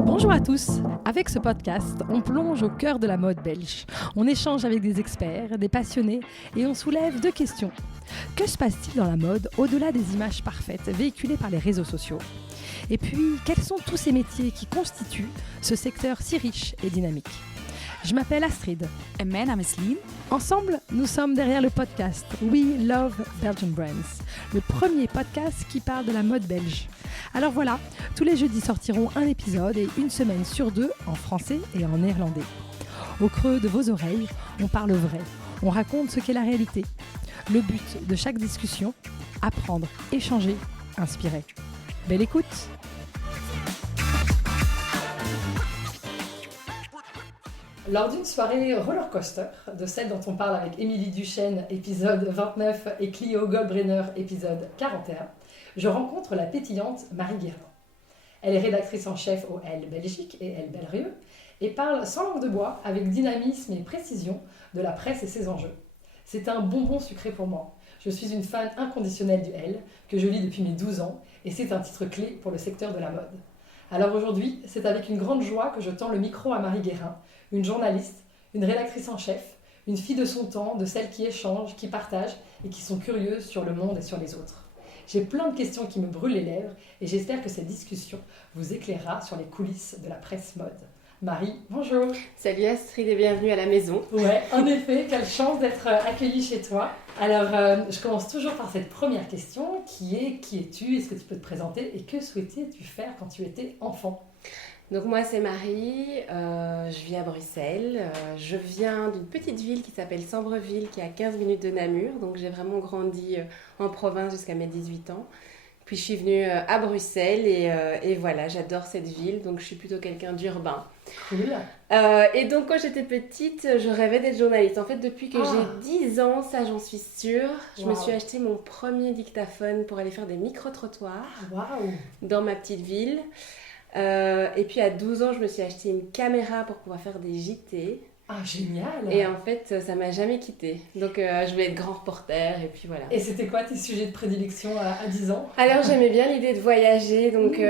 Bonjour à tous. Avec ce podcast, on plonge au cœur de la mode belge. On échange avec des experts, des passionnés et on soulève deux questions. Que se passe-t-il dans la mode au-delà des images parfaites véhiculées par les réseaux sociaux ? Et puis, quels sont tous ces métiers qui constituent ce secteur si riche et dynamique ? Je m'appelle Astrid. En mijn naam is Lien. Ensemble, nous sommes derrière le podcast We Love Belgian Brands, le premier podcast qui parle de la mode belge. Alors voilà, tous les jeudis sortiront un épisode et une semaine sur deux en français et en néerlandais. Au creux de vos oreilles, on parle vrai, on raconte ce qu'est la réalité. Le but de chaque discussion, apprendre, échanger, inspirer. Belle écoute! Lors d'une soirée roller coaster, de celle dont on parle avec Émilie Duchesne, épisode 29, et Clio Goldbrenner, épisode 41, je rencontre la pétillante Marie Guérin. Elle est rédactrice en chef au Elle Belgique et Elle Bellerieux et parle sans langue de bois, avec dynamisme et précision, de la presse et ses enjeux. C'est un bonbon sucré pour moi. Je suis une fan inconditionnelle du Elle, que je lis depuis mes 12 ans, et c'est un titre clé pour le secteur de la mode. Alors aujourd'hui, c'est avec une grande joie que je tends le micro à Marie Guérin, une journaliste, une rédactrice en chef, une fille de son temps, de celles qui échangent, qui partagent et qui sont curieuses sur le monde et sur les autres. J'ai plein de questions qui me brûlent les lèvres et j'espère que cette discussion vous éclairera sur les coulisses de la presse mode. Marie, bonjour. Salut Astrid et bienvenue à la maison. Ouais, en effet, quelle chance d'être accueillie chez toi. Alors, je commence toujours par cette première question qui es-tu, est-ce que tu peux te présenter et que souhaitais-tu faire quand tu étais enfant ? Donc moi c'est Marie, je vis à Bruxelles, je viens d'une petite ville qui s'appelle Sambreville qui est à 15 minutes de Namur, donc j'ai vraiment grandi en province jusqu'à mes 18 ans. Puis je suis venue à Bruxelles et voilà, j'adore cette ville, donc je suis plutôt quelqu'un d'urbain. Cool. Et donc quand j'étais petite, je rêvais d'être journaliste. En fait depuis que j'ai 10 ans, ça j'en suis sûre, je me suis acheté mon premier dictaphone pour aller faire des micro-trottoirs dans ma petite ville. Et puis à 12 ans, je me suis acheté une caméra pour pouvoir faire des JT. Ah, génial! Et en fait, ça m'a jamais quittée. Donc, je voulais être grand reporter et puis voilà. Et c'était quoi tes sujets de prédilection à 10 ans? Alors, j'aimais bien l'idée de voyager. Donc,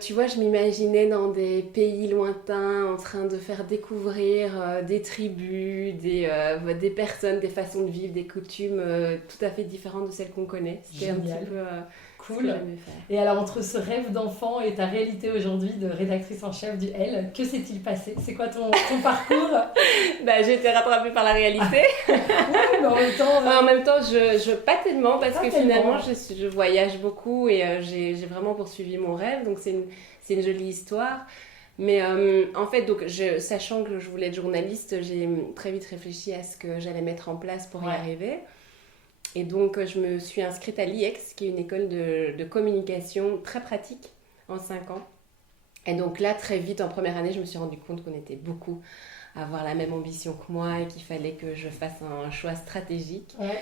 tu vois, je m'imaginais dans des pays lointains en train de faire découvrir des tribus, des personnes, des façons de vivre, des coutumes tout à fait différentes de celles qu'on connaît. C'était génial. Un petit peu... Cool. Et alors, entre ce rêve d'enfant et ta réalité aujourd'hui de rédactrice en chef du Elle, que s'est-il passé? C'est quoi ton parcours? J'ai été rattrapée par la réalité. Oui, mais en même temps... En même temps, je pas tellement, parce que finalement, je voyage beaucoup et j'ai vraiment poursuivi mon rêve. Donc, c'est une jolie histoire. Mais en fait, donc, sachant que je voulais être journaliste, j'ai très vite réfléchi à ce que j'allais mettre en place pour y arriver. Et donc, je me suis inscrite à l'IEX, qui est une école de communication très pratique, en 5 ans. Et donc là, très vite, en première année, je me suis rendu compte qu'on était beaucoup à avoir la même ambition que moi et qu'il fallait que je fasse un choix stratégique. Ouais.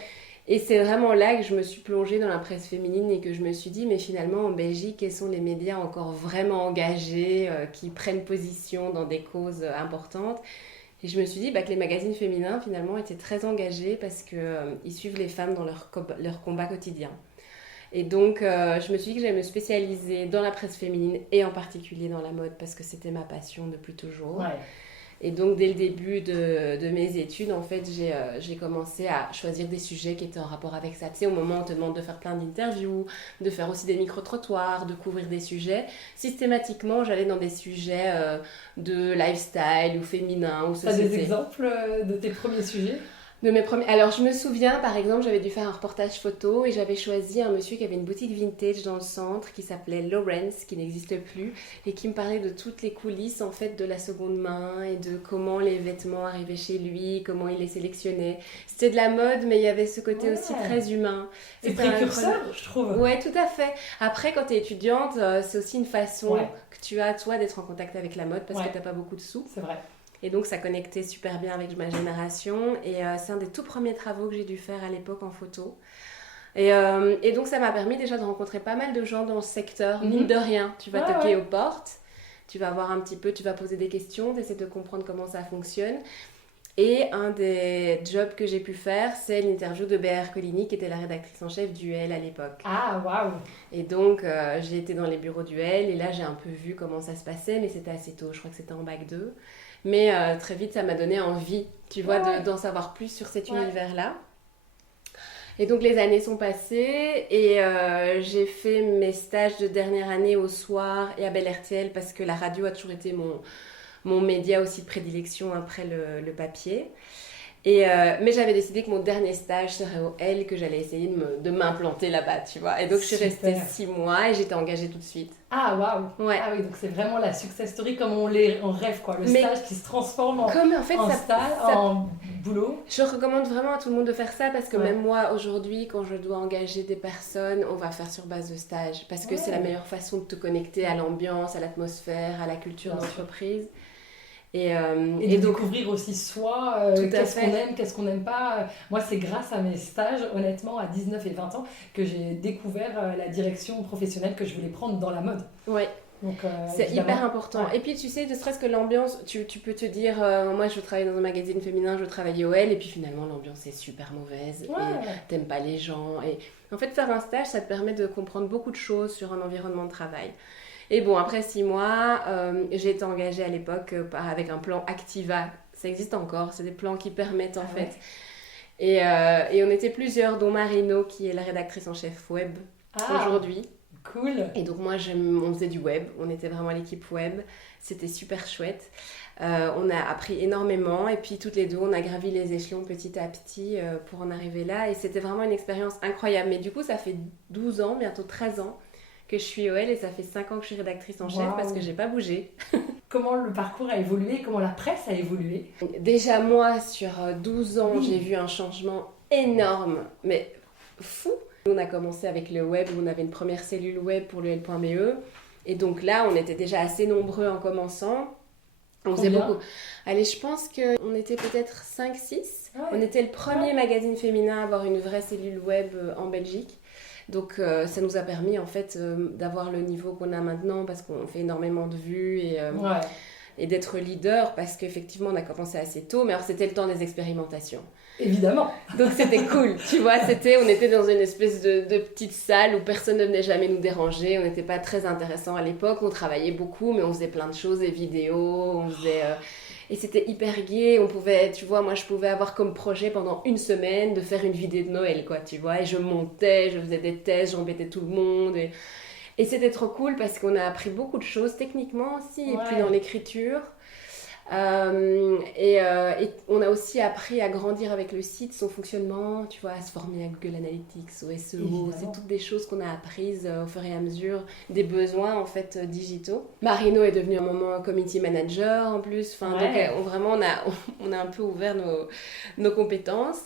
Et c'est vraiment là que je me suis plongée dans la presse féminine et que je me suis dit, mais finalement, en Belgique, quels sont les médias encore vraiment engagés, qui prennent position dans des causes importantes ? Et je me suis dit que les magazines féminins, finalement, étaient très engagés parce qu'ils suivent les femmes dans leur combat quotidien. Et donc, je me suis dit que j'allais me spécialiser dans la presse féminine et en particulier dans la mode parce que c'était ma passion depuis toujours. Ouais. Et donc, dès le début de mes études, en fait, j'ai commencé à choisir des sujets qui étaient en rapport avec ça. Tu sais, au moment où on te demande de faire plein d'interviews, de faire aussi des micro-trottoirs, de couvrir des sujets, systématiquement, j'allais dans des sujets de lifestyle ou féminin ou société. Tu as des exemples de tes premiers sujets ? Alors, je me souviens, par exemple, j'avais dû faire un reportage photo et j'avais choisi un monsieur qui avait une boutique vintage dans le centre qui s'appelait Lawrence, qui n'existe plus, et qui me parlait de toutes les coulisses, en fait, de la seconde main et de comment les vêtements arrivaient chez lui, comment il les sélectionnait. C'était de la mode, mais il y avait ce côté aussi très humain. C'est précurseur, je trouve. Ouais, tout à fait. Après, quand tu es étudiante, c'est aussi une façon que tu as, toi, d'être en contact avec la mode parce que tu n'as pas beaucoup de sous. C'est vrai. Et donc, ça connectait super bien avec ma génération. Et c'est un des tout premiers travaux que j'ai dû faire à l'époque en photo. Et donc, ça m'a permis déjà de rencontrer pas mal de gens dans ce secteur. Mine de rien, tu vas toquer aux portes, tu vas voir un petit peu, tu vas poser des questions, tu essaies de comprendre comment ça fonctionne. Et un des jobs que j'ai pu faire, c'est l'interview de Béatrice Coligny, qui était la rédactrice en chef du Elle à l'époque. Ah, waouh! Et donc, j'ai été dans les bureaux du Elle, et là, j'ai un peu vu comment ça se passait, mais c'était assez tôt, je crois que c'était en bac 2. Mais très vite, ça m'a donné envie, tu vois, d'en savoir plus sur cet univers-là. Et donc, les années sont passées, et j'ai fait mes stages de dernière année au soir et à Bel RTL, parce que la radio a toujours été mon média aussi de prédilection après le papier. Mais j'avais décidé que mon dernier stage serait au L, que j'allais essayer de m'implanter là-bas, tu vois. Et donc, je suis restée 6 mois et j'étais engagée tout de suite. Ah, waouh! Ouais. Ah oui, donc c'est vraiment la success story comme on rêve, quoi. Le stage qui se transforme en stage, en boulot. Je recommande vraiment à tout le monde de faire ça parce que même moi, aujourd'hui, quand je dois engager des personnes, on va faire sur base de stage. Parce que c'est la meilleure façon de te connecter à l'ambiance, à l'atmosphère, à la culture d'entreprise. Et de découvrir aussi soi, qu'est-ce qu'on aime, qu'est-ce qu'on n'aime pas. Moi, c'est grâce à mes stages, honnêtement, à 19 et 20 ans, que j'ai découvert la direction professionnelle que je voulais prendre dans la mode. Ouais. Donc, c'est hyper important. Ouais. Et puis, tu sais, ne serait-ce que l'ambiance, tu peux te dire, moi, je travaillais dans un magazine féminin, je travaillais au L, et puis finalement, l'ambiance est super mauvaise, et t'aimes pas les gens. Et en fait, faire un stage, ça te permet de comprendre beaucoup de choses sur un environnement de travail. Et bon, après 6 mois, j'ai été engagée à l'époque avec un plan Activa. Ça existe encore, c'est des plans qui permettent en fait. Et on était plusieurs, dont Marino, qui est la rédactrice en chef web aujourd'hui. Cool. Et donc moi, on faisait du web, on était vraiment l'équipe web. C'était super chouette. On a appris énormément et puis toutes les deux, on a gravi les échelons petit à petit pour en arriver là. Et c'était vraiment une expérience incroyable. Mais du coup, ça fait 12 ans, bientôt 13 ans, que je suis OL et ça fait 5 ans que je suis rédactrice en chef parce que j'ai pas bougé. Comment le parcours a évolué? Comment la presse a évolué? Déjà moi, sur 12 ans, j'ai vu un changement énorme, mais fou. On a commencé avec le web, où on avait une première cellule web pour le L.be. Et donc là, on était déjà assez nombreux en commençant. On faisait beaucoup. Allez, je pense qu'on était peut-être 5-6. On était le premier magazine féminin à avoir une vraie cellule web en Belgique. Donc ça nous a permis en fait d'avoir le niveau qu'on a maintenant parce qu'on fait énormément de vues et d'être leader parce qu'effectivement on a commencé assez tôt, mais alors c'était le temps des expérimentations. Évidemment. Donc c'était cool, tu vois, on était dans une espèce de petite salle où personne ne venait jamais nous déranger, on n'était pas très intéressant à l'époque, on travaillait beaucoup mais on faisait plein de choses, des vidéos, on faisait... Et c'était hyper gai, on pouvait, tu vois, moi je pouvais avoir comme projet pendant une semaine de faire une vidéo de Noël, quoi, tu vois, et je montais, je faisais des tests, j'embêtais tout le monde, et c'était trop cool parce qu'on a appris beaucoup de choses techniquement aussi, et puis dans l'écriture. Et on a aussi appris à grandir avec le site, son fonctionnement, tu vois, à se former à Google Analytics, au SEO. Évidemment. C'est toutes des choses qu'on a apprises au fur et à mesure des besoins en fait digitaux. Marino est devenu un moment community manager en plus. Enfin, donc vraiment on a un peu ouvert nos compétences.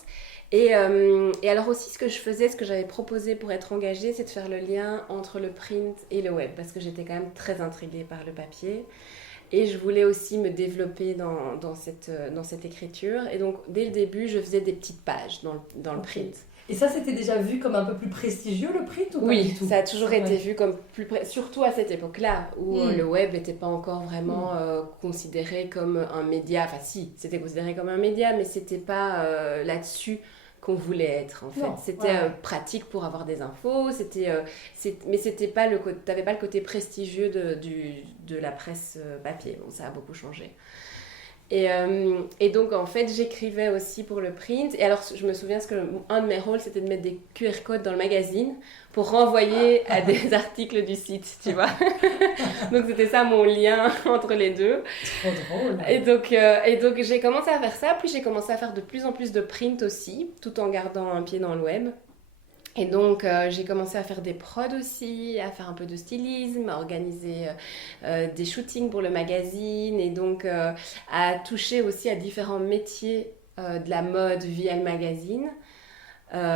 Et alors aussi ce que je faisais, ce que j'avais proposé pour être engagée, c'est de faire le lien entre le print et le web parce que j'étais quand même très intriguée par le papier. Et je voulais aussi me développer dans cette écriture. Et donc, dès le début, je faisais des petites pages dans le print. Et ça, c'était déjà vu comme un peu plus prestigieux, le print, ou pas du tout? Ça a toujours été vu comme plus surtout à cette époque-là, où le web n'était pas encore vraiment considéré comme un média. Enfin, si, c'était considéré comme un média, mais c'était pas là-dessus qu'on voulait être en fait. C'était pratique pour avoir des infos, mais c'était pas t'avais pas le côté prestigieux de la presse papier. Bon, ça a beaucoup changé. Et donc en fait j'écrivais aussi pour le print et alors je me souviens un de mes rôles c'était de mettre des QR codes dans le magazine pour renvoyer à des articles du site, tu vois. Donc c'était ça mon lien entre les deux. Trop drôle. Et donc j'ai commencé à faire ça, puis j'ai commencé à faire de plus en plus de print aussi, tout en gardant un pied dans le web. Et donc j'ai commencé à faire des prods aussi, à faire un peu de stylisme, à organiser des shootings pour le magazine et donc à toucher aussi à différents métiers de la mode via le magazine.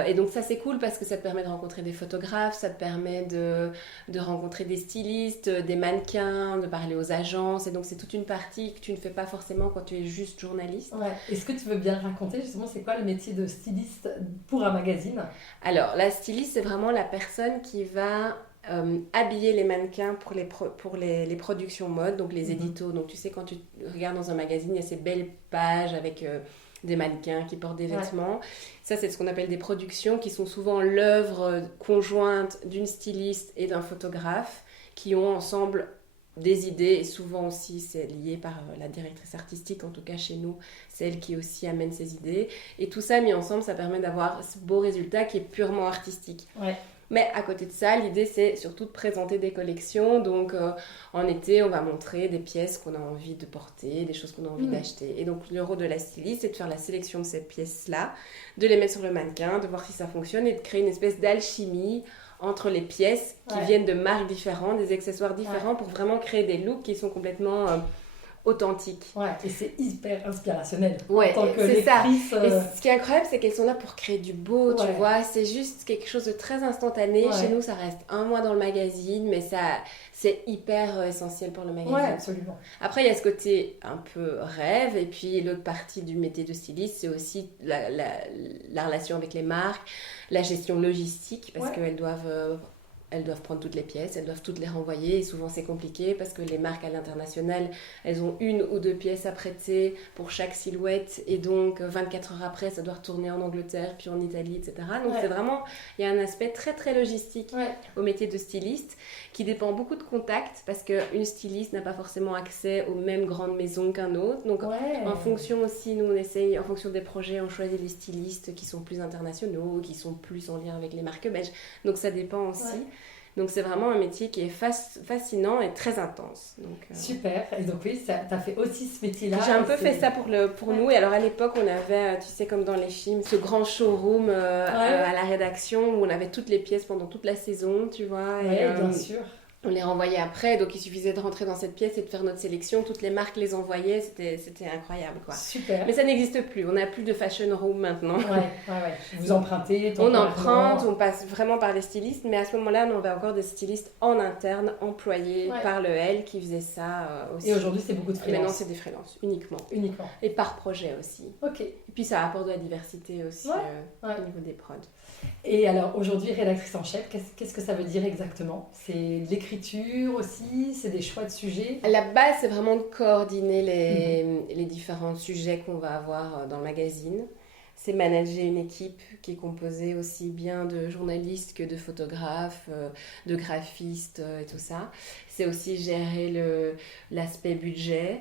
Et donc ça c'est cool parce que ça te permet de rencontrer des photographes, ça te permet de rencontrer des stylistes, des mannequins, de parler aux agences et donc c'est toute une partie que tu ne fais pas forcément quand tu es juste journaliste. Est-ce que tu veux bien raconter justement c'est quoi le métier de styliste pour un magazine? Alors la styliste c'est vraiment la personne qui va habiller les mannequins pour les productions mode, donc les éditos. Donc tu sais quand tu regardes dans un magazine il y a ces belles pages avec des mannequins qui portent des vêtements. Ça, c'est ce qu'on appelle des productions qui sont souvent l'œuvre conjointe d'une styliste et d'un photographe qui ont ensemble des idées, et souvent aussi c'est lié par la directrice artistique, en tout cas chez nous, c'est elle qui aussi amène ses idées. Et tout ça mis ensemble, ça permet d'avoir ce beau résultat qui est purement artistique. Ouais. Mais à côté de ça, l'idée c'est surtout de présenter des collections. Donc en été, on va montrer des pièces qu'on a envie de porter, des choses qu'on a envie d'acheter. Et donc le rôle de la styliste, c'est de faire la sélection de ces pièces-là, de les mettre sur le mannequin, de voir si ça fonctionne et de créer une espèce d'alchimie entre les pièces qui viennent de marques différentes, des accessoires différents pour vraiment créer des looks qui sont complètement authentiques. Ouais, et c'est hyper inspirationnel. Ouais, en tant que c'est ça. lectrice, Et ce qui est incroyable, c'est qu'elles sont là pour créer du beau, tu vois. C'est juste quelque chose de très instantané. Chez nous, ça reste un mois dans le magazine, mais c'est hyper essentiel pour le magazine. Ouais, absolument. Après, il y a ce côté un peu rêve, et puis l'autre partie du métier de styliste, c'est aussi la relation avec les marques, la gestion logistique, parce qu'elles doivent prendre toutes les pièces, elles doivent toutes les renvoyer, et souvent c'est compliqué parce que les marques à l'international, elles ont 1 ou 2 pièces à prêter pour chaque silhouette, et donc 24 heures après, ça doit retourner en Angleterre, puis en Italie, etc. Donc c'est vraiment, il y a un aspect très très logistique au métier de styliste, qui dépend beaucoup de contacts, parce qu'une styliste n'a pas forcément accès aux mêmes grandes maisons qu'un autre. Donc en fonction aussi, nous on essaye, en fonction des projets, on choisit les stylistes qui sont plus internationaux, qui sont plus en lien avec les marques belges. Donc ça dépend aussi. Donc c'est vraiment un métier qui est fascinant et très intense. Donc, Super. Et donc oui, t'as fait aussi ce métier-là. J'ai un peu fait ça pour nous. Et alors à l'époque, on avait, tu sais, comme dans les films, ce grand showroom à la rédaction où on avait toutes les pièces pendant toute la saison, tu vois. Oui, bien sûr. On les renvoyait après, donc il suffisait de rentrer dans cette pièce et de faire notre sélection. Toutes les marques les envoyaient, c'était incroyable, quoi. Super. Mais ça n'existe plus, on n'a plus de fashion room maintenant. Vous empruntez. On emprunte, on passe vraiment par les stylistes, mais à ce moment-là, on avait encore des stylistes en interne, employés par le L, qui faisaient ça aussi. Et aujourd'hui, c'est beaucoup de freelance. Maintenant, c'est des freelances, uniquement. Et par projet aussi. Ok. Et puis ça apporte de la diversité aussi au niveau des prods. Et alors aujourd'hui, rédactrice en chef, qu'est-ce que ça veut dire exactement? C'est l'écriture aussi, c'est des choix de sujets? La base, c'est vraiment de coordonner les différents sujets qu'on va avoir dans le magazine. C'est manager une équipe qui est composée aussi bien de journalistes que de photographes, de graphistes et tout ça. C'est aussi gérer l'aspect budget,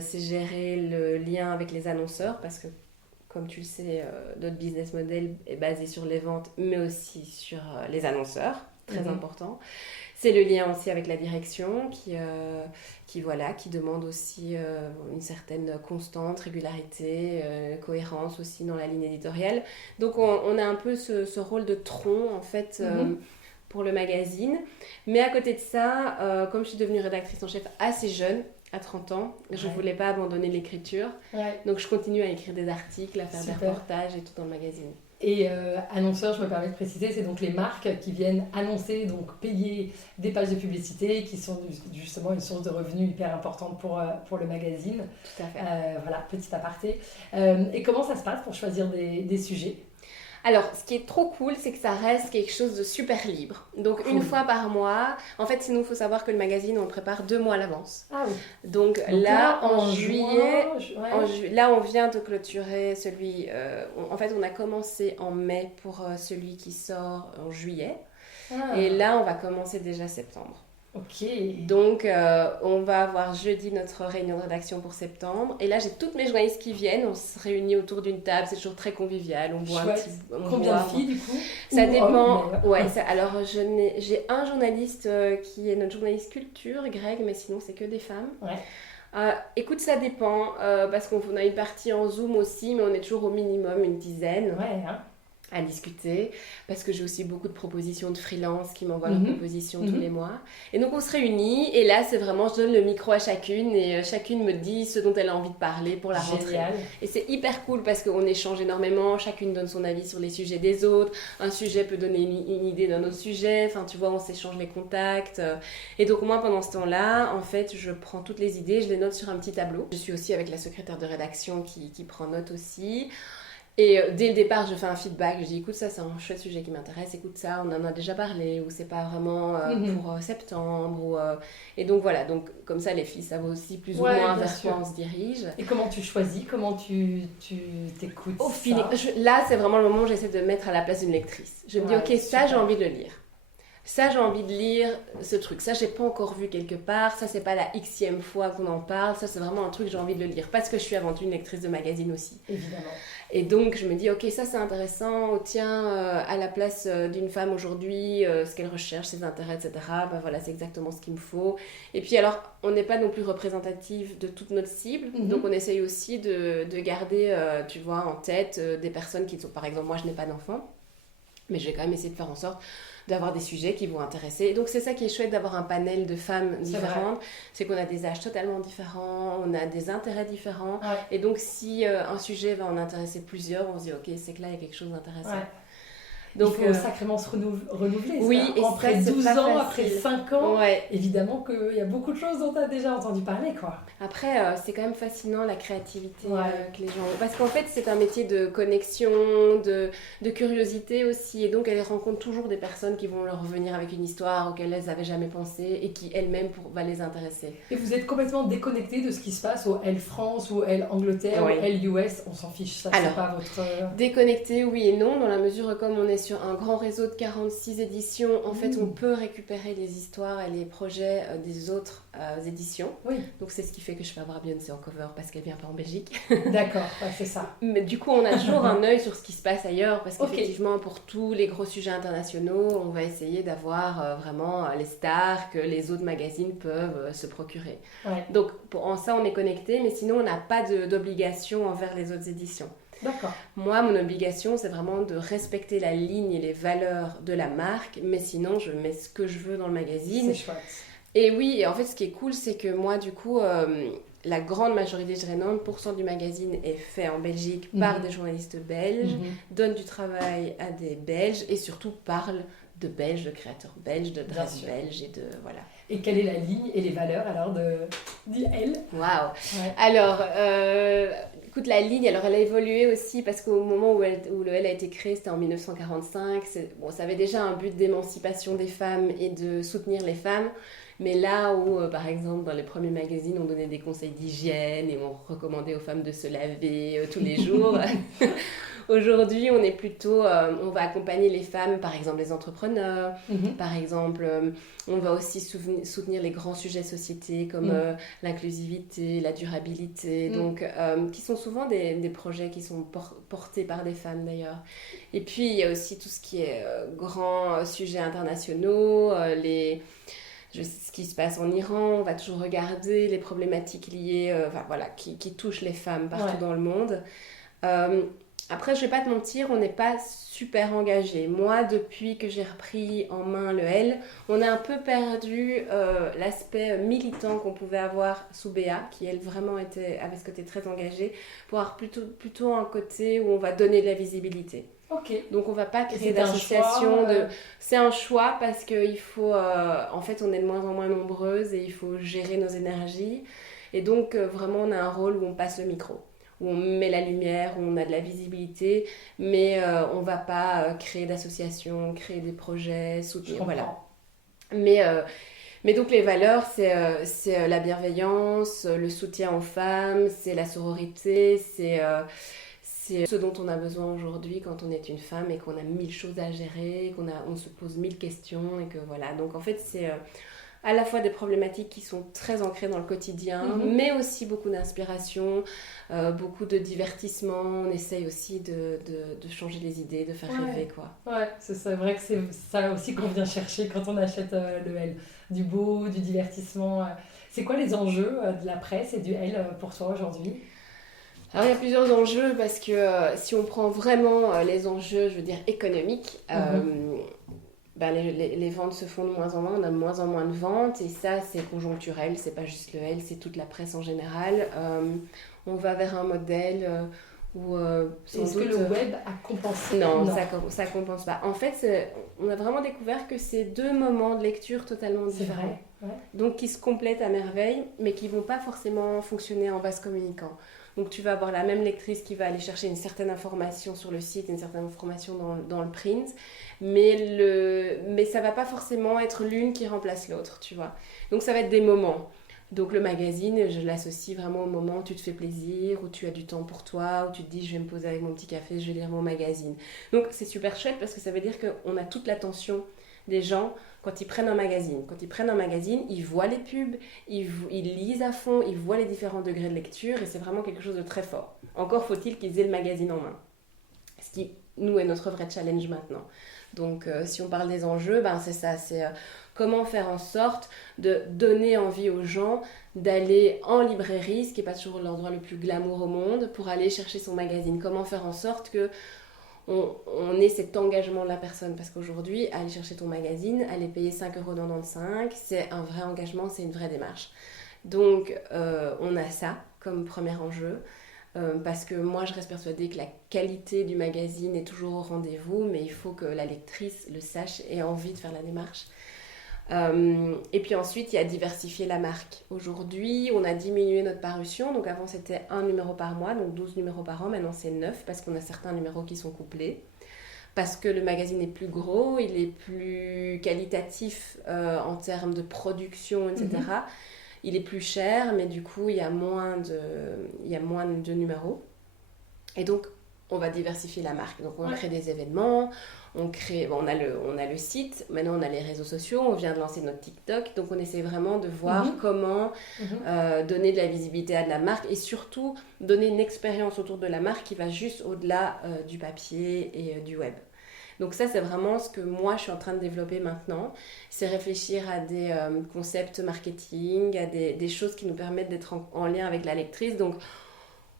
c'est gérer le lien avec les annonceurs, parce que comme tu le sais, notre business model est basé sur les ventes, mais aussi sur les annonceurs, très important. C'est le lien aussi avec la direction qui demande aussi une certaine constante, régularité, cohérence aussi dans la ligne éditoriale. Donc on a un peu ce rôle de tronc en fait pour le magazine. Mais à côté de ça, comme je suis devenue rédactrice en chef assez jeune, à 30 ans, je ne voulais pas abandonner l'écriture. Donc je continue à écrire des articles, à faire des reportages et tout dans le magazine. Et annonceurs, je me permets de préciser, c'est donc les marques qui viennent annoncer, donc payer des pages de publicité qui sont justement une source de revenus hyper importante pour le magazine. Tout à fait. Voilà, petit aparté. Et comment ça se passe pour choisir des sujets ? Alors, ce qui est trop cool, c'est que ça reste quelque chose de super libre. Donc, une fois par mois, en fait, sinon, il faut savoir que le magazine, on le prépare 2 mois à l'avance. Ah oui. Donc là, en juillet, là, on vient de clôturer celui... en fait, on a commencé en mai pour celui qui sort en juillet. Et là, on va commencer déjà septembre. Ok. Donc, on va avoir jeudi notre réunion de rédaction pour septembre. Et là, j'ai toutes mes journalistes qui viennent. On se réunit autour d'une table. C'est toujours très convivial. On boit un petit... Combien de filles, du coup? Ça dépend. Alors, j'ai un journaliste qui est notre journaliste culture, Greg, mais sinon, c'est que des femmes. Écoute, ça dépend. Parce qu'on a une partie en Zoom aussi, mais on est toujours au minimum une dizaine. À discuter, parce que j'ai aussi beaucoup de propositions de freelance qui m'envoient leurs propositions tous les mois. Et donc on se réunit, et là c'est vraiment, je donne le micro à chacune, et chacune me dit ce dont elle a envie de parler pour la rentrée. Et c'est hyper cool parce qu'on échange énormément, chacune donne son avis sur les sujets des autres, un sujet peut donner une idée d'un autre sujet, enfin tu vois, on s'échange les contacts. Et donc moi pendant ce temps-là, en fait, je prends toutes les idées, je les note sur un petit tableau. Je suis aussi avec la secrétaire de rédaction qui prend note aussi. Et dès le départ, je fais un feedback, je dis écoute, ça c'est un chouette sujet qui m'intéresse, écoute ça, on en a déjà parlé, ou c'est pas vraiment pour septembre. Et donc voilà, donc comme ça les filles savent aussi plus ou moins vers quoi on se dirige. Et comment tu choisis, comment tu t'écoutes Au feeling, là c'est vraiment le moment où j'essaie de me mettre à la place d'une lectrice. Je me dis ok, ça j'ai envie de le lire. Ça, j'ai envie de lire ce truc. Ça, j'ai pas encore vu quelque part. Ça, c'est pas la xème fois qu'on en parle. Ça, c'est vraiment un truc, j'ai envie de le lire. Parce que je suis avant tout une lectrice de magazine aussi. Évidemment. Et donc, je me dis, ok, ça, c'est intéressant. Tiens, à la place d'une femme aujourd'hui, ce qu'elle recherche, ses intérêts, etc. Ben voilà, c'est exactement ce qu'il me faut. Et puis, alors, on n'est pas non plus représentatif de toute notre cible. Donc, on essaye aussi de garder, tu vois, en tête des personnes qui sont... Par exemple, moi, je n'ai pas d'enfant. Mais je vais quand même essayer de faire en sorte d'avoir des sujets qui vont intéresser. Et donc c'est ça qui est chouette d'avoir un panel de femmes différentes, c'est qu'on a des âges totalement différents, on a des intérêts différents, et donc si un sujet va en intéresser plusieurs, on se dit ok, c'est que là il y a quelque chose d'intéressant. Donc, il faut sacrément se renouveler. Oui, et après 12 ans, après 5 ans, ouais. Évidemment qu'il y a beaucoup de choses dont tu as déjà entendu parler, quoi. Après, c'est quand même fascinant la créativité que les gens ont. Parce qu'en fait, c'est un métier de connexion, de curiosité aussi. Et donc, elles rencontrent toujours des personnes qui vont leur revenir avec une histoire auquel elles n'avaient jamais pensé et qui elles-mêmes va les intéresser. Et vous êtes complètement déconnecté de ce qui se passe au L France ou L Angleterre ou L US, on s'en fiche, ça c'est pas votre... Déconnecté, oui et non, dans la mesure où comme on est sur un grand réseau de 46 éditions, en fait on peut récupérer les histoires et les projets des autres éditions. Oui. Donc c'est ce qui fait que je fais avoir Beyoncé en cover parce qu'elle vient pas en Belgique. D'accord, c'est ça. Mais du coup on a toujours un œil sur ce qui se passe ailleurs parce qu'effectivement pour tous les gros sujets internationaux, on va essayer d'avoir vraiment les stars que les autres magazines peuvent se procurer. Donc en ça on est connecté, mais sinon on n'a pas d'obligation envers les autres éditions. D'accord. Moi, mon obligation, c'est vraiment de respecter la ligne et les valeurs de la marque, mais sinon, je mets ce que je veux dans le magazine. C'est chouette. Et oui, et en fait, ce qui est cool, c'est que moi, du coup, la grande majorité, je dirais 90% du magazine est fait en Belgique par des journalistes belges, donne du travail à des Belges et surtout parle de Belges, de créateurs belges, de dress belges et de... voilà. Et quelle est la ligne et les valeurs alors du L? Waouh. Alors... écoute, la ligne, alors elle a évolué aussi parce qu'au moment où le L a été créé, c'était en 1945. Ça avait déjà un but d'émancipation des femmes et de soutenir les femmes. Mais là où, par exemple, dans les premiers magazines, on donnait des conseils d'hygiène et on recommandait aux femmes de se laver tous les jours... Aujourd'hui, on est plutôt, on va accompagner les femmes, par exemple les entrepreneurs, par exemple, on va aussi soutenir les grands sujets de société comme l'inclusivité, la durabilité, donc qui sont souvent des projets qui sont portés par des femmes d'ailleurs. Et puis il y a aussi tout ce qui est grands sujets internationaux, ce qui se passe en Iran, on va toujours regarder les problématiques liées, qui touchent les femmes partout dans le monde. Après, je vais pas te mentir, on n'est pas super engagé. Moi, depuis que j'ai repris en main le L, on a un peu perdu l'aspect militant qu'on pouvait avoir sous Béa, qui elle vraiment avait ce côté très engagé, pour avoir plutôt un côté où on va donner de la visibilité. Donc on va pas créer d'association. C'est un choix parce qu'il faut, en fait, on est de moins en moins nombreuses et il faut gérer nos énergies. Et donc vraiment, on a un rôle où on passe le micro, où on met la lumière, où on a de la visibilité, mais on ne va pas créer d'associations, créer des projets, soutenir, voilà. Mais donc les valeurs, c'est la bienveillance, le soutien aux femmes, c'est la sororité, c'est ce dont on a besoin aujourd'hui quand on est une femme et qu'on a 1000 choses à gérer, on se pose 1000 questions et que voilà. Donc en fait, c'est... à la fois des problématiques qui sont très ancrées dans le quotidien, mais aussi beaucoup d'inspiration, beaucoup de divertissement. On essaye aussi de changer les idées, de faire rêver, quoi. Ouais, c'est vrai que c'est ça aussi qu'on vient chercher quand on achète le L. Du beau, du divertissement. C'est quoi les enjeux de la presse et du L pour toi aujourd'hui ? Alors il y a plusieurs enjeux parce que si on prend vraiment les enjeux, je veux dire, économiques... les ventes se font de moins en moins, on a de moins en moins de ventes et ça c'est conjoncturel, c'est pas juste le L, c'est toute la presse en général. On va vers un modèle où est-ce que le web a compensé? Non, ça compense pas. En fait, on a vraiment découvert que c'est deux moments de lecture totalement différents. C'est vrai. Donc qui se complètent à merveille, mais qui vont pas forcément fonctionner en vase communicant. Donc tu vas avoir la même lectrice qui va aller chercher une certaine information sur le site, une certaine information dans le print, mais ça va pas forcément être l'une qui remplace l'autre, tu vois. Donc ça va être des moments. Donc le magazine, je l'associe vraiment au moment où tu te fais plaisir, où tu as du temps pour toi, où tu te dis je vais me poser avec mon petit café, je vais lire mon magazine. Donc c'est super chouette parce que ça veut dire qu'on a toute l'attention des gens quand ils prennent un magazine. Quand ils prennent un magazine, ils voient les pubs, ils lisent à fond, ils voient les différents degrés de lecture et c'est vraiment quelque chose de très fort. Encore faut-il qu'ils aient le magazine en main. Ce qui, nous, est notre vrai challenge maintenant. Donc si on parle des enjeux, c'est ça, c'est comment faire en sorte de donner envie aux gens d'aller en librairie, ce qui n'est pas toujours l'endroit le plus glamour au monde, pour aller chercher son magazine. Comment faire en sorte que on ait cet engagement de la personne, parce qu'aujourd'hui, aller chercher ton magazine, aller payer 5,95 €, c'est un vrai engagement, c'est une vraie démarche. Donc, on a ça comme premier enjeu, parce que moi, je reste persuadée que la qualité du magazine est toujours au rendez-vous, mais il faut que la lectrice le sache et ait envie de faire la démarche. Et puis ensuite, il y a diversifier la marque. Aujourd'hui, on a diminué notre parution. Donc avant, c'était 1 numéro par mois, donc 12 numéros par an. Maintenant, c'est 9 parce qu'on a certains numéros qui sont couplés. Parce que le magazine est plus gros, il est plus qualitatif en termes de production, etc. Il est plus cher, mais du coup, il y a moins de numéros. Et donc, on va diversifier la marque. Donc, on crée des événements, on a le site, maintenant on a les réseaux sociaux, on vient de lancer notre TikTok, donc on essaie vraiment de voir comment donner de la visibilité à de la marque et surtout donner une expérience autour de la marque qui va juste au-delà du papier et du web. Donc ça, c'est vraiment ce que moi, je suis en train de développer maintenant. C'est réfléchir à des concepts marketing, à des choses qui nous permettent d'être en lien avec la lectrice. Donc,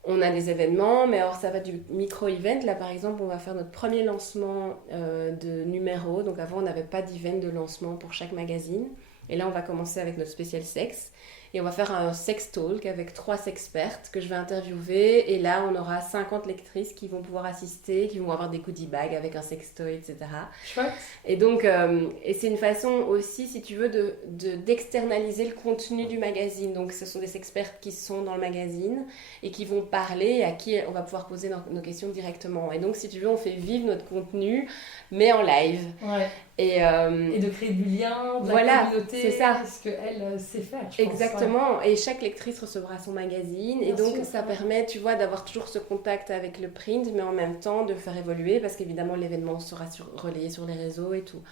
on a des événements, mais alors ça va du micro-event. Là, par exemple, on va faire notre premier lancement de numéro. Donc avant, on n'avait pas d'event de lancement pour chaque magazine. Et là, on va commencer avec notre spécial sexe. Et on va faire un sex talk avec 3 expertes que je vais interviewer. Et là, on aura 50 lectrices qui vont pouvoir assister, qui vont avoir des goodie bags avec un sextoy, etc. Chouette. Et donc, et c'est une façon aussi, si tu veux, d'externaliser le contenu du magazine. Donc, ce sont des experts qui sont dans le magazine et qui vont parler et à qui on va pouvoir poser nos questions directement. Et donc, si tu veux, on fait vivre notre contenu, mais en live. Ouais. Et de créer du lien, de la communauté, c'est ça. Ce qu'elle sait faire, je pense. Exactement, et chaque lectrice recevra son magazine, et donc ça permet, tu vois, d'avoir toujours ce contact avec le print, mais en même temps de faire évoluer, parce qu'évidemment l'événement sera relayé sur les réseaux et tout.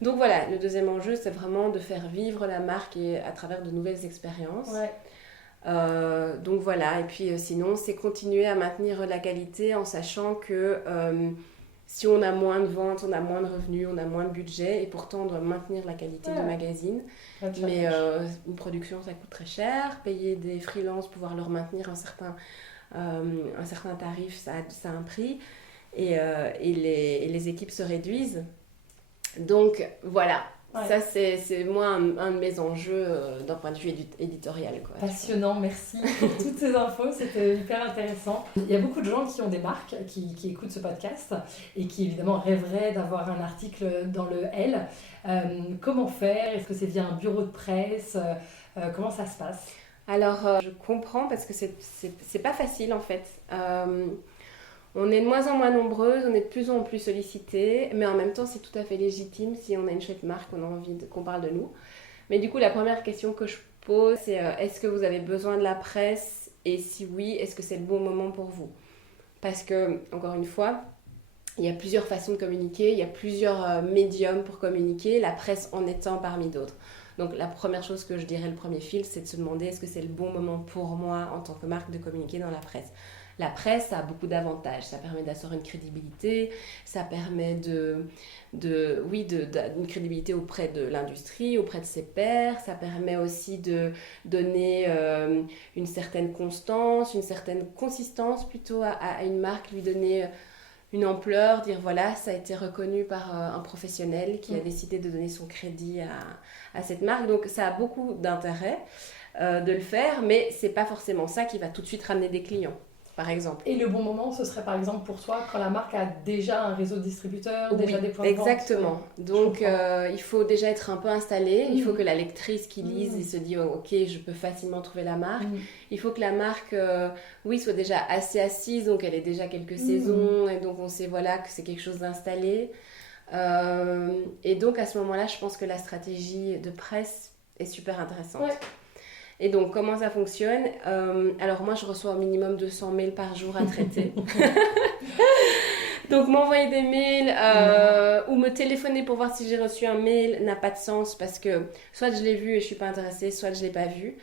Donc voilà, le deuxième enjeu, c'est vraiment de faire vivre la marque et à travers de nouvelles expériences. Donc voilà, et puis sinon, c'est continuer à maintenir la qualité en sachant que... si on a moins de ventes, on a moins de revenus, on a moins de budget et pourtant on doit maintenir la qualité du magazine. Mais une production, ça coûte très cher. Payer des freelances, pouvoir leur maintenir un certain tarif, ça a un prix. Et les équipes se réduisent. Donc voilà, ça c'est moi un de mes enjeux d'un point de vue éditorial. Quoi. Passionnant, merci pour toutes ces infos, c'était hyper intéressant. Il y a beaucoup de gens qui ont des marques, qui écoutent ce podcast et qui évidemment rêveraient d'avoir un article dans le L. Comment faire? Est-ce que c'est via un bureau de presse? Comment ça se passe? Alors je comprends parce que c'est pas facile en fait. On est de moins en moins nombreuses, on est de plus en plus sollicitées, mais en même temps, c'est tout à fait légitime si on a une chouette marque, on a envie qu'on parle de nous. Mais du coup, la première question que je pose, c'est est-ce que vous avez besoin de la presse? Et si oui, est-ce que c'est le bon moment pour vous? Parce que, encore une fois, il y a plusieurs façons de communiquer, il y a plusieurs médiums pour communiquer, la presse en étant parmi d'autres. Donc la première chose que je dirais, le premier fil, c'est de se demander est-ce que c'est le bon moment pour moi en tant que marque de communiquer dans la presse. La presse, ça a beaucoup d'avantages. Ça permet d'assurer une crédibilité, ça permet une crédibilité auprès de l'industrie, auprès de ses pairs. Ça permet aussi de donner une certaine constance, une certaine consistance plutôt à une marque, lui donner une ampleur, dire voilà, ça a été reconnu par un professionnel qui a décidé de donner son crédit à cette marque. Donc ça a beaucoup d'intérêt de le faire, mais c'est pas forcément ça qui va tout de suite ramener des clients. par exemple. Et le bon moment, ce serait par exemple pour toi quand la marque a déjà un réseau de distributeurs, déjà des points de vente. Exactement. Donc, il faut déjà être un peu installé. Il faut que la lectrice qui lise et se dit ok, je peux facilement trouver la marque. Il faut que la marque, soit déjà assez assise, donc elle ait déjà quelques saisons et donc on sait voilà que c'est quelque chose d'installé. Et donc à ce moment-là, je pense que la stratégie de presse est super intéressante. Ouais. Et donc, comment ça fonctionne ? Alors, moi, je reçois au minimum 200 mails par jour à traiter. Donc, m'envoyer des mails ou me téléphoner pour voir si j'ai reçu un mail n'a pas de sens parce que soit je l'ai vu et je ne suis pas intéressée, soit je ne l'ai pas vu.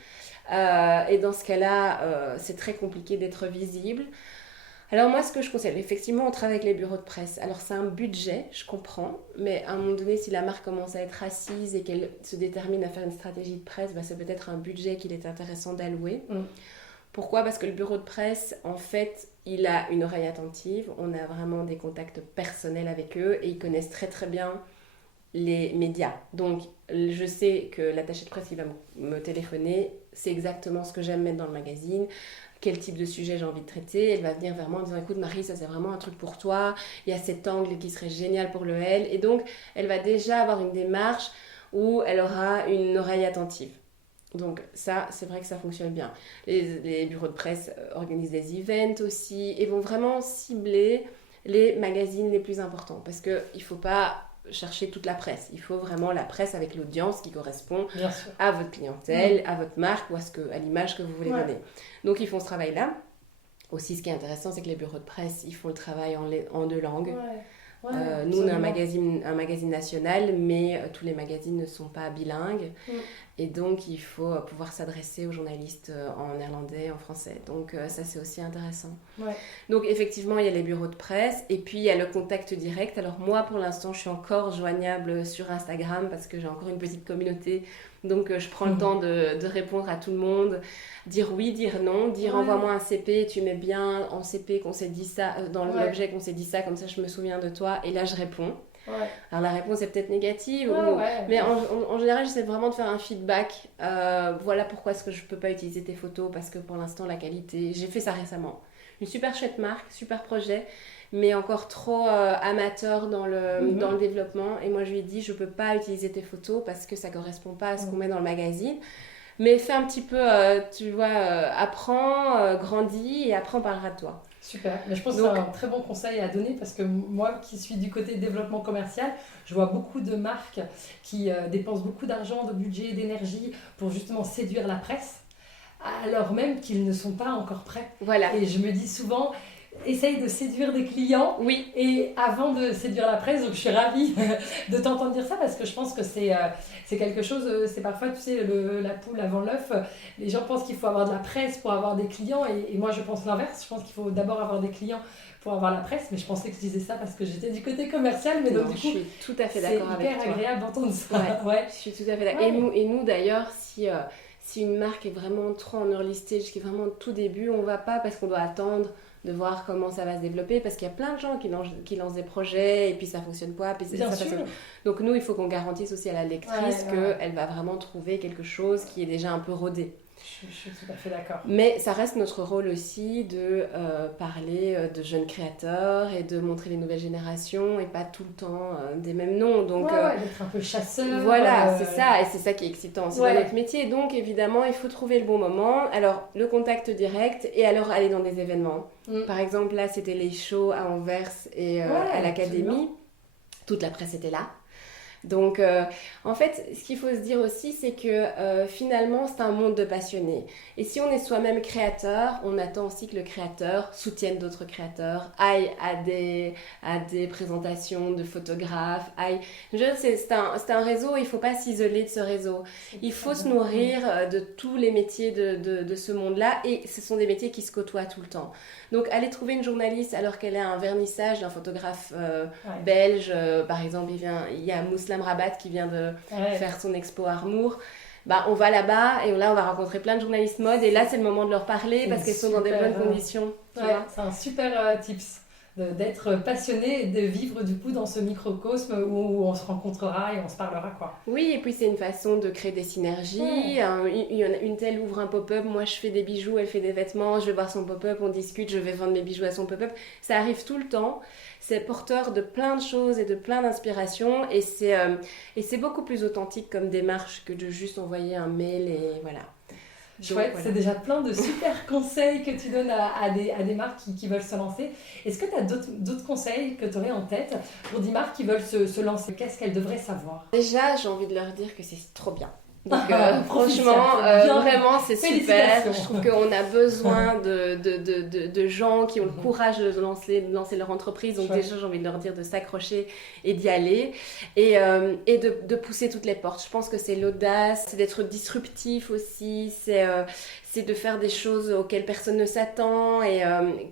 Et dans ce cas-là, c'est très compliqué d'être visible. Alors moi, ce que je conseille, effectivement, on travaille avec les bureaux de presse. Alors c'est un budget, je comprends, mais à un moment donné, si la marque commence à être assise et qu'elle se détermine à faire une stratégie de presse, c'est peut-être un budget qu'il est intéressant d'allouer. Pourquoi ? Parce que le bureau de presse, en fait, il a une oreille attentive, on a vraiment des contacts personnels avec eux et ils connaissent très très bien les médias. Donc je sais que l'attaché de presse, il va me téléphoner, c'est exactement ce que j'aime mettre dans le magazine, quel type de sujet j'ai envie de traiter. Elle va venir vers moi en disant écoute Marie, ça c'est vraiment un truc pour toi, il y a cet angle qui serait génial pour le L. Et donc elle va déjà avoir une démarche où elle aura une oreille attentive. Donc ça, c'est vrai que ça fonctionne bien. Les bureaux de presse organisent des events aussi et vont vraiment cibler les magazines les plus importants parce qu'il ne faut pas chercher toute la presse. Il faut vraiment la presse avec l'audience qui correspond à votre clientèle, à votre marque ou à l'image que vous voulez donner. Donc, ils font ce travail-là. Aussi, ce qui est intéressant, c'est que les bureaux de presse, ils font le travail en 2 langues. Nous, on a un magazine national, mais tous les magazines ne sont pas bilingues. Et donc, il faut pouvoir s'adresser aux journalistes en néerlandais, en français. Donc, ça, c'est aussi intéressant. Donc, effectivement, il y a les bureaux de presse. Et puis, il y a le contact direct. Alors, moi, pour l'instant, je suis encore joignable sur Instagram parce que j'ai encore une petite communauté. Donc, je prends le temps de répondre à tout le monde. Dire oui, dire non. Dire envoie-moi un CP, tu mets bien en CP qu'on s'est dit ça, dans l'objet qu'on s'est dit ça. Comme ça, je me souviens de toi. Et là, je réponds. Alors la réponse est peut-être négative, mais en général j'essaie vraiment de faire un feedback. Voilà pourquoi est-ce que je peux pas utiliser tes photos parce que pour l'instant la qualité, j'ai fait ça récemment. Une super chouette marque, super projet, mais encore trop amateur dans le développement. Et moi je lui ai dit je peux pas utiliser tes photos parce que ça correspond pas à ce qu'on met dans le magazine. Mais fais un petit peu, apprends, grandis et après on parlera de toi. Super, mais je pense que c'est un très bon conseil à donner parce que moi qui suis du côté développement commercial, je vois beaucoup de marques qui dépensent beaucoup d'argent, de budget, d'énergie pour justement séduire la presse alors même qu'ils ne sont pas encore prêts. Voilà. Et je me dis souvent, essaye de séduire des clients et avant de séduire la presse, donc je suis ravie de t'entendre dire ça parce que je pense que c'est quelque chose, c'est parfois tu sais la poule avant l'œuf, les gens pensent qu'il faut avoir de la presse pour avoir des clients et moi je pense l'inverse, je pense qu'il faut d'abord avoir des clients pour avoir la presse, mais je pensais que je disais ça parce que j'étais du côté commercial, mais donc du coup je suis tout à fait d'accord avec toi. C'est hyper agréable d'entendre ça. Je suis tout à fait d'accord. Et nous d'ailleurs, si une marque est vraiment trop en early stage, qui est vraiment au tout début, on va pas parce qu'on doit attendre de voir comment ça va se développer parce qu'il y a plein de gens qui lancent des projets et puis ça fonctionne pas puis ça fonctionne. Donc nous il faut qu'on garantisse aussi à la lectrice qu'elle va vraiment trouver quelque chose qui est déjà un peu rodé. Je suis tout à fait d'accord. Mais ça reste notre rôle aussi de parler de jeunes créateurs et de montrer les nouvelles générations et pas tout le temps des mêmes noms. Donc, d'être un peu chasseur. Voilà, c'est ça. Et c'est ça qui est excitant. C'est dans notre métier. Donc évidemment, il faut trouver le bon moment. Alors, le contact direct et alors aller dans des événements. Par exemple, là, c'était les shows à Anvers et à l'Académie. Absolument. Toute la presse était là. Donc, en fait, ce qu'il faut se dire aussi, c'est que finalement, c'est un monde de passionnés. Et si on est soi-même créateur, on attend aussi que le créateur soutienne d'autres créateurs, aille à des présentations de photographes, c'est un réseau, il ne faut pas s'isoler de ce réseau. Il faut se nourrir de tous les métiers de ce monde-là, et ce sont des métiers qui se côtoient tout le temps. Donc, aller trouver une journaliste alors qu'elle a un vernissage d'un photographe belge, par exemple, il y a Mouslam Rabat qui vient de faire son expo Armour. On va là-bas et là, on va rencontrer plein de journalistes mode et là, c'est le moment de leur parler parce qu'elles sont dans des bonnes conditions. C'est un super tips. d'être passionné et de vivre du coup dans ce microcosme où on se rencontrera et on se parlera quoi. Oui, et puis c'est une façon de créer des synergies. Il y en a une telle ouvre un pop-up, moi je fais des bijoux, elle fait des vêtements, je vais voir son pop-up, on discute, je vais vendre mes bijoux à son pop-up. Ça arrive tout le temps. C'est porteur de plein de choses et de plein d'inspirations et c'est beaucoup plus authentique comme démarche que de juste envoyer un mail et voilà. Chouette, voilà. C'est déjà plein de super conseils que tu donnes à des marques qui veulent se lancer. Est-ce que tu as d'autres conseils que tu aurais en tête pour des marques qui veulent se lancer? Qu'est-ce qu'elles devraient savoir? Déjà, j'ai envie de leur dire que c'est trop bien. Donc franchement, vraiment c'est super. Je trouve qu'on a besoin de gens qui ont le courage de lancer leur entreprise. Donc déjà j'ai envie de leur dire de s'accrocher et d'y aller et de pousser toutes les portes. Je pense que c'est l'audace, c'est d'être disruptif aussi, c'est de faire des choses auxquelles personne ne s'attend et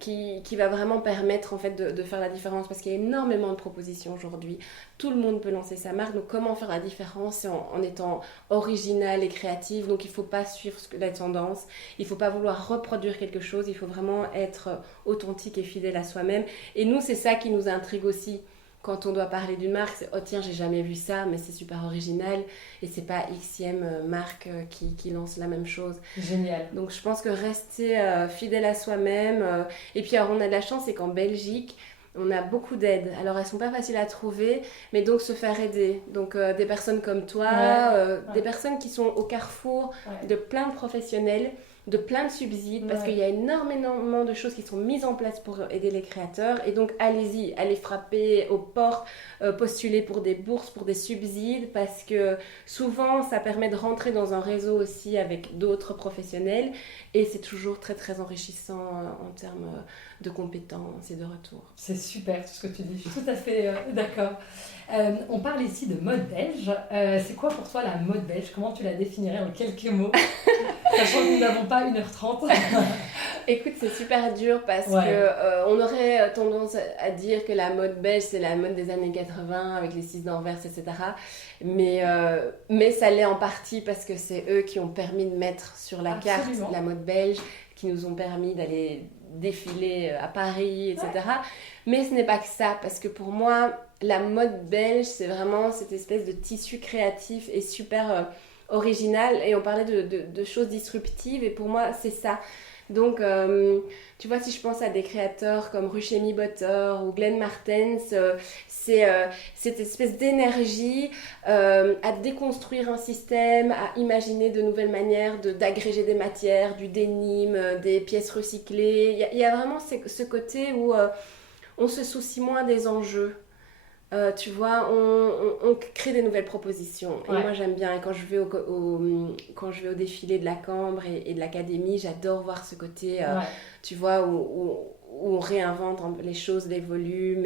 qui va vraiment permettre en fait de faire la différence parce qu'il y a énormément de propositions aujourd'hui. Tout le monde peut lancer sa marque, donc comment faire la différence en étant original et créatif. Donc il ne faut pas suivre la tendance, il ne faut pas vouloir reproduire quelque chose, il faut vraiment être authentique et fidèle à soi-même. Et nous, c'est ça qui nous intrigue aussi. Quand on doit parler d'une marque, c'est « Oh tiens, j'ai jamais vu ça, mais c'est super original. » Et c'est pas Xème marque qui lance la même chose. Génial. Donc je pense que rester fidèle à soi-même. Et puis alors, on a de la chance, c'est qu'en Belgique, on a beaucoup d'aides. Alors elles sont pas faciles à trouver, mais donc se faire aider. Donc des personnes comme toi, des personnes qui sont au carrefour de plein de professionnels, de plein de subsides, parce qu'il y a énormément de choses qui sont mises en place pour aider les créateurs. Et donc allez-y, allez frapper aux portes, postuler pour des bourses, pour des subsides, parce que souvent ça permet de rentrer dans un réseau aussi avec d'autres professionnels. Et c'est toujours très très enrichissant en termes de compétences et de retour. C'est super tout ce que tu dis, je suis tout à fait d'accord. On parle ici de mode belge. C'est quoi pour toi la mode belge? Comment tu la définirais en quelques mots? Sachant que nous n'avons pas 1h30. Écoute, c'est super dur parce que on aurait tendance à dire que la mode belge, c'est la mode des années 80 avec les 6 d'Anvers, etc. Mais ça l'est en partie parce que c'est eux qui ont permis de mettre sur la carte la mode belge, qui nous ont permis d'aller défiler à Paris, etc. Mais ce n'est pas que ça, parce que pour moi, la mode belge, c'est vraiment cette espèce de tissu créatif et super original. Et on parlait de choses disruptives, et pour moi, c'est ça. Donc, tu vois, si je pense à des créateurs comme Ruchemi Butter ou Glenn Martens, c'est cette espèce d'énergie à déconstruire un système, à imaginer de nouvelles manières d'agréger des matières, du denim, des pièces recyclées. Il y a vraiment ce côté où on se soucie moins des enjeux. Tu vois, on crée des nouvelles propositions. Et moi, j'aime bien. Et quand je vais au défilé de la Cambre et de l'Académie, j'adore voir ce côté, tu vois, où on réinvente les choses, les volumes.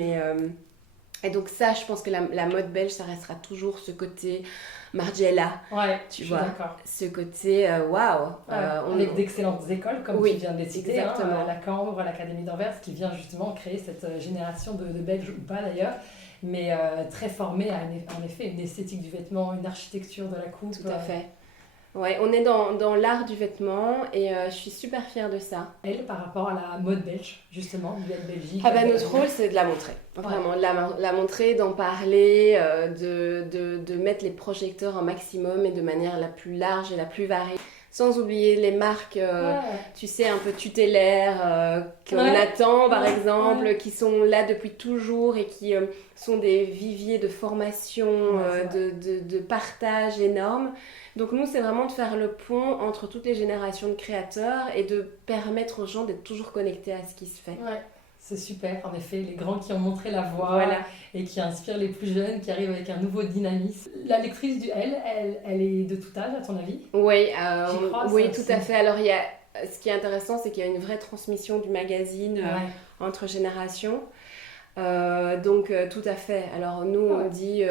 Et donc ça, je pense que la mode belge, ça restera toujours ce côté Margiela. Tu vois, d'accord. Ce côté, waouh. Avec d'excellentes écoles, comme tu viens de les citer, exactement. La Cambre, l'Académie d'Anvers, qui vient justement créer cette génération de Belges ou pas d'ailleurs. Mais très formée à en effet une esthétique du vêtement, une architecture de la coupe. Tout à fait. Ouais, on est dans l'art du vêtement et je suis super fière de ça. Elle, par rapport à la mode belge, justement, de Belgique. Notre rôle, c'est de la montrer. Vraiment, la montrer, d'en parler, de mettre les projecteurs un maximum et de manière la plus large et la plus variée. Sans oublier les marques, tu sais, un peu tutélaires, qu'on attend par exemple, qui sont là depuis toujours et qui sont des viviers de formation, de partage énorme. Donc nous, c'est vraiment de faire le pont entre toutes les générations de créateurs et de permettre aux gens d'être toujours connectés à ce qui se fait. Ouais. C'est super, en effet, les grands qui ont montré la voie et qui inspirent les plus jeunes, qui arrivent avec un nouveau dynamisme. La lectrice du elle est de tout âge, à ton avis? Oui, tout à fait. Alors, ce qui est intéressant, c'est qu'il y a une vraie transmission du magazine entre générations. Donc, tout à fait. Alors, nous, on dit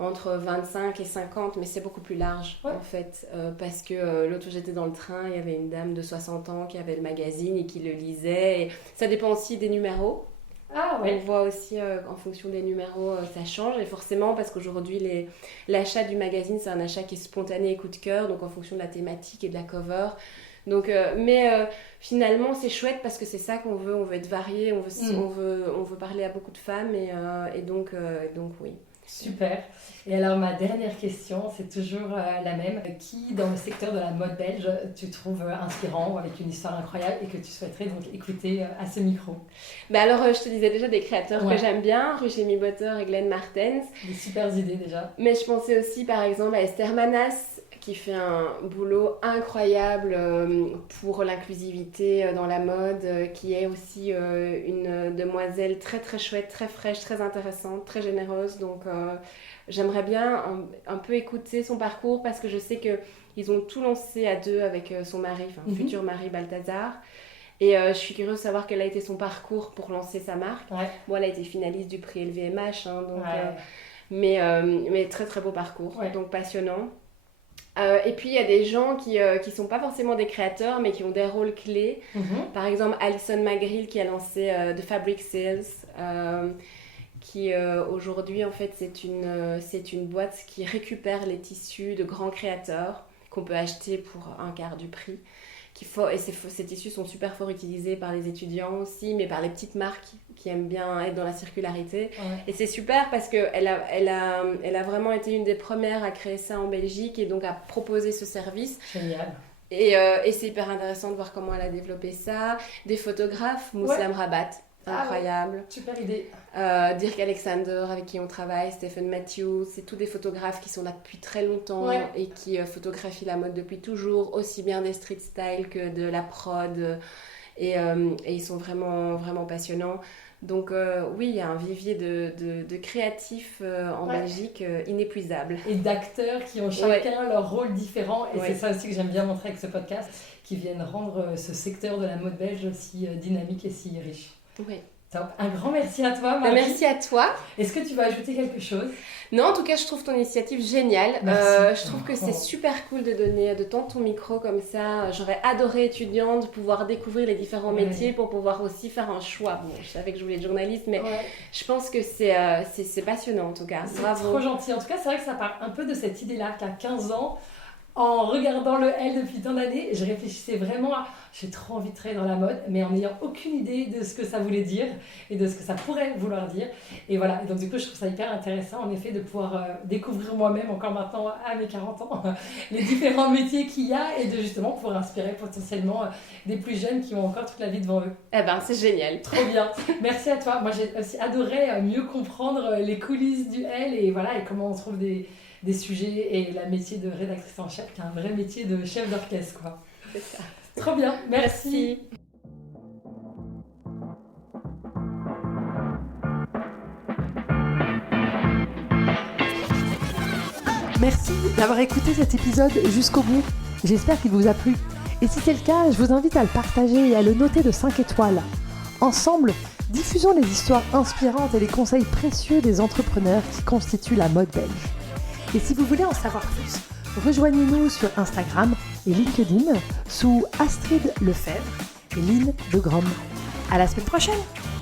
entre 25 et 50, mais c'est beaucoup plus large en fait, parce que l'autre jour j'étais dans le train, il y avait une dame de 60 ans qui avait le magazine et qui le lisait, et ça dépend aussi des numéros. On voit aussi en fonction des numéros ça change, et forcément parce qu'aujourd'hui l'achat du magazine c'est un achat qui est spontané et coup de cœur, donc en fonction de la thématique et de la cover. Donc, finalement, c'est chouette parce que c'est ça qu'on veut. On veut être varié, on veut parler à beaucoup de femmes et donc oui. Super. Et alors ma dernière question, c'est toujours la même. Qui dans le secteur de la mode belge tu trouves inspirant ou avec une histoire incroyable et que tu souhaiterais donc écouter à ce micro? Alors je te disais déjà des créateurs que j'aime bien, Rujemi Butter et Glenn Martens. Des super idées déjà. Mais je pensais aussi par exemple à Esther Manas qui fait un boulot incroyable pour l'inclusivité dans la mode, qui est aussi une demoiselle très très chouette, très fraîche, très intéressante, très généreuse. Donc j'aimerais bien un peu écouter son parcours parce que je sais qu'ils ont tout lancé à deux avec son mari, futur mari Balthazar. Et je suis curieuse de savoir quel a été son parcours pour lancer sa marque. Ouais. Bon, elle a été finaliste du prix LVMH, donc, mais très très beau parcours, donc passionnant. Et puis il y a des gens qui sont pas forcément des créateurs mais qui ont des rôles clés. Par exemple Alison McGreal qui a lancé The Fabric Sales, qui aujourd'hui en fait c'est une boîte qui récupère les tissus de grands créateurs qu'on peut acheter pour un quart du prix. Ces tissus sont super fort utilisés par les étudiants aussi, mais par les petites marques qui aiment bien être dans la circularité. Et c'est super parce qu'elle a vraiment été une des premières à créer ça en Belgique et donc à proposer ce service. Génial. Et c'est hyper intéressant de voir comment elle a développé ça. Des photographes, Mouslam Rabat, incroyable. Super idée. Dirk Alexander avec qui on travaille, Stephen Matthews, c'est tous des photographes qui sont là depuis très longtemps et qui photographient la mode depuis toujours, aussi bien des street style que de la prod et ils sont vraiment, vraiment passionnants. Donc oui, il y a un vivier de créatifs en Belgique inépuisable. Et d'acteurs qui ont chacun leur rôle différent et c'est ça aussi que j'aime bien montrer avec ce podcast, qui viennent rendre ce secteur de la mode belge si dynamique et si riche. Oui. Top. Un grand merci à toi, Marie. Merci à toi. Est-ce que tu vas ajouter quelque chose? Non, en tout cas, je trouve ton initiative géniale. Je trouve que c'est super cool de tendre ton micro comme ça. J'aurais adoré, étudiante, de pouvoir découvrir les différents métiers pour pouvoir aussi faire un choix. Bon, je savais que je voulais être journaliste, mais je pense que c'est passionnant en tout cas. C'est Bravo. trop gentil. En tout cas, c'est vrai que ça part un peu de cette idée-là qu'à 15 ans, en regardant le L depuis tant d'années, je réfléchissais vraiment à j'ai trop envie de travailler dans la mode, mais en n'ayant aucune idée de ce que ça voulait dire et de ce que ça pourrait vouloir dire. Et voilà, et donc du coup, je trouve ça hyper intéressant en effet de pouvoir découvrir moi-même, encore maintenant à mes 40 ans, les différents métiers qu'il y a et de justement pouvoir inspirer potentiellement des plus jeunes qui ont encore toute la vie devant eux. Eh ben, c'est génial. Trop bien. Merci à toi. Moi, j'ai aussi adoré mieux comprendre les coulisses du L et voilà, et comment on trouve des sujets et le métier de rédactrice en chef qui est un vrai métier de chef d'orchestre, quoi. C'est ça. Trop bien, merci. Merci d'avoir écouté cet épisode jusqu'au bout. J'espère qu'il vous a plu. Et si c'est le cas, je vous invite à le partager et à le noter de 5 étoiles. Ensemble, diffusons les histoires inspirantes et les conseils précieux des entrepreneurs qui constituent la mode belge. Et si vous voulez en savoir plus, rejoignez-nous sur Instagram et LinkedIn sous Astrid Lefebvre et Lynn de Grom. À la semaine prochaine!